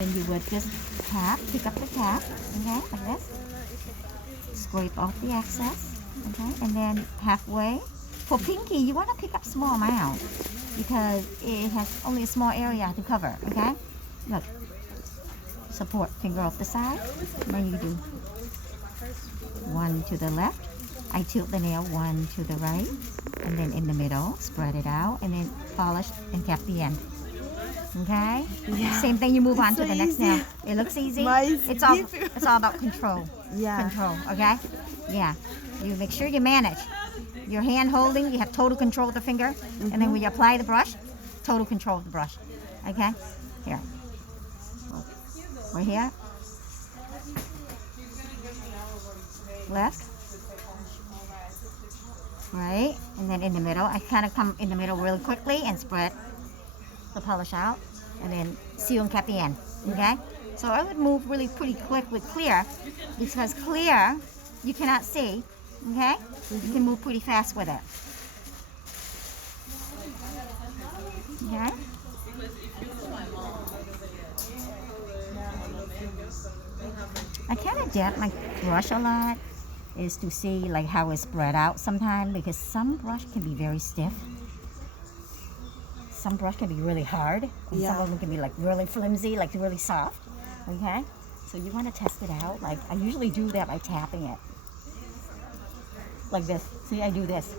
Then you would just tap, pick up the tap, okay, like this. Scrape off the excess, okay, and then halfway. For pinky, you want to pick up small amount because it has only a small area to cover, okay? Look, support finger off the side. Then you do one to the left. I tilt the nail one to the right, and then in the middle, spread it out, and then polish and cap the end. Okay. Yeah. Same thing. You move on It's to so the next easy. nail. It looks easy. Why is It's all. it It's all about control. Yeah. Control. Okay. Yeah. You make sure you manage. Your hand holding. You have total control of the finger, and then when you apply the brush, total control of the brush. Okay. Here. Right here. Left. Right. And then in the middle. I kind of come in the middle really quickly and spread the polish out, and then seal and cap the end. Okay, so I would move really pretty quick with clear, because clear you cannot see. Okay, you can move pretty fast with it. Okay. I kind of dip my brush a lot, is to see like how it's spread out sometimes, because some brush can be very stiff. Some brush can be really hard, and some Yeah. of them can be like really flimsy, like really soft. Okay, so you want to test it out. Like I usually do that by tapping it, like this. See, I do this,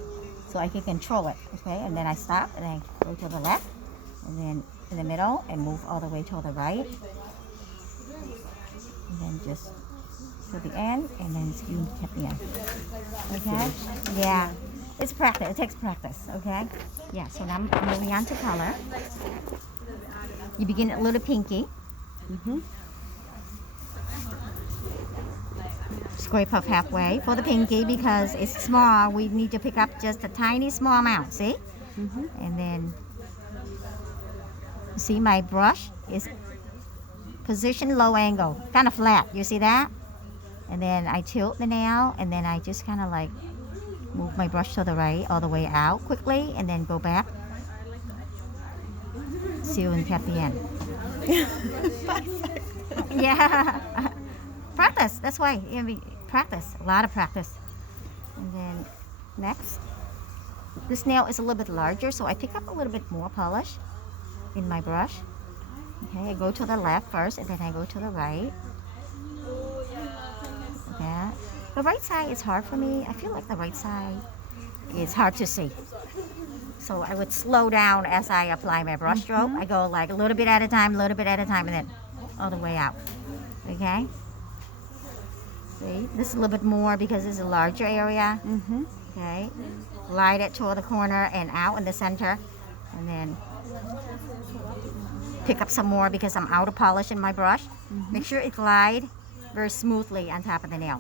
so I can control it. Okay, and then I stop, and I go to the left, and then in the middle, and move all the way to the right, and then just to the end, and then you tap the end. Okay, yeah. It's practice. It takes practice, okay? Yeah, so now I'm moving on to color. You begin a little pinky. Scrape off halfway for the pinky because it's small. We need to pick up just a tiny small amount, see? And then, see my brush is positioned low angle, kind of flat. You see that? And then I tilt the nail, and then I just kind of like move my brush to the right all the way out quickly, and then go back. Seal and cap the end. Yeah. Practice. That's why. I mean, practice. A lot of practice. And then next, this nail is a little bit larger, so I pick up a little bit more polish in my brush. Okay, I go to the left first, and then I go to the right. Yeah. The right side is hard for me. I feel like the right side is hard to see. So I would slow down as I apply my brush stroke. I go like a little bit at a time, a little bit at a time, and then all the way out. Okay? See? This is a little bit more because it's a larger area. Okay? Glide it toward the corner and out in the center. And then pick up some more because I'm out of polish in my brush. Make sure it glide very smoothly on top of the nail.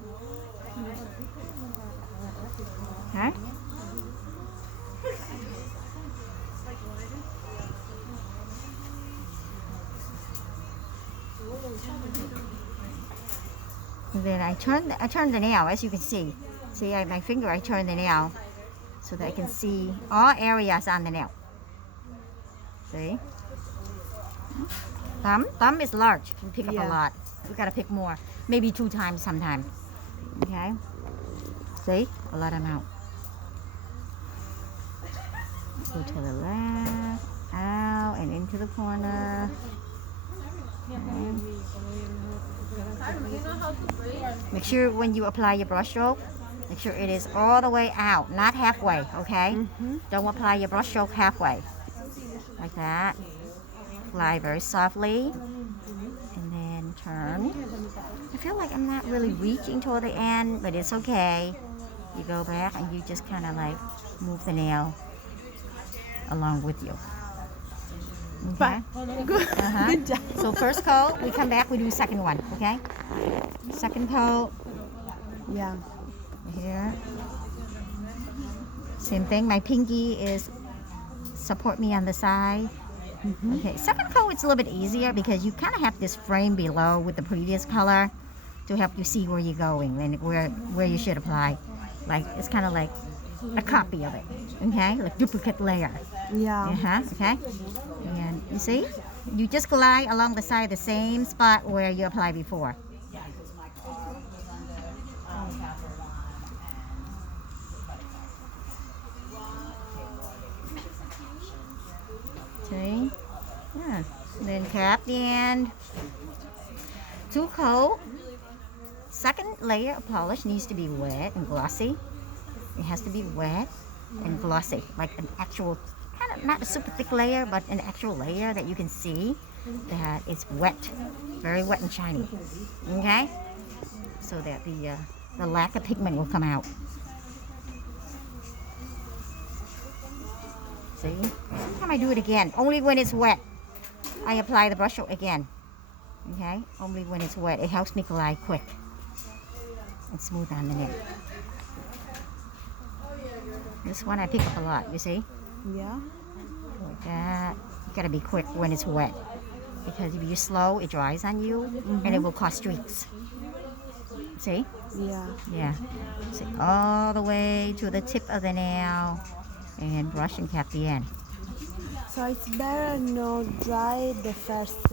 Okay. And then I turn the nail, as you can see. See, my finger, I turn the nail so that I can see all areas on the nail. See? Thumb is large. We pick up a lot. We gotta pick more. Maybe 2 times sometime. Okay? See? A lot amount. Go to the left, out, and into the corner. Okay. Make sure when you apply your brush stroke, make sure it is all the way out, not halfway, okay? Don't apply your brush stroke halfway. Like that. Glide very softly. And then turn. I feel like I'm not really reaching toward the end, but it's okay. You go back and you just kind of like move the nail along with you. Okay? Good job. So first coat, we come back, we do second one, okay? Second coat, Yeah. here. Same thing, my pinky is support me on the side. Okay, second coat it's a little bit easier because you kind of have this frame below with the previous color to help you see where you're going and where you should apply. Like, it's kind of like a copy of it, okay? Like duplicate layer. Yeah. Okay? And you see? You just glide along the side, the same spot where you applied before. See? Yeah. Then cap the end. Too cold. Second layer of polish needs to be wet and glossy. It has to be wet and glossy, like an actual, kind of not a super thick layer, but an actual layer that you can see that it's wet, very wet and shiny. Okay, so that the lack of pigment will come out. See, every time I do it again, only when it's wet, I apply the brush stroke again. Okay, only when it's wet. It helps me glide quick and smooth on the nail. This one I pick up a lot, you see? Yeah. Like that. You gotta be quick when it's wet. Because if you're slow, it dries on you and it will cause streaks. See? Yeah. Yeah. See, all the way to the tip of the nail and brush and cap the end. So it's better no dry the first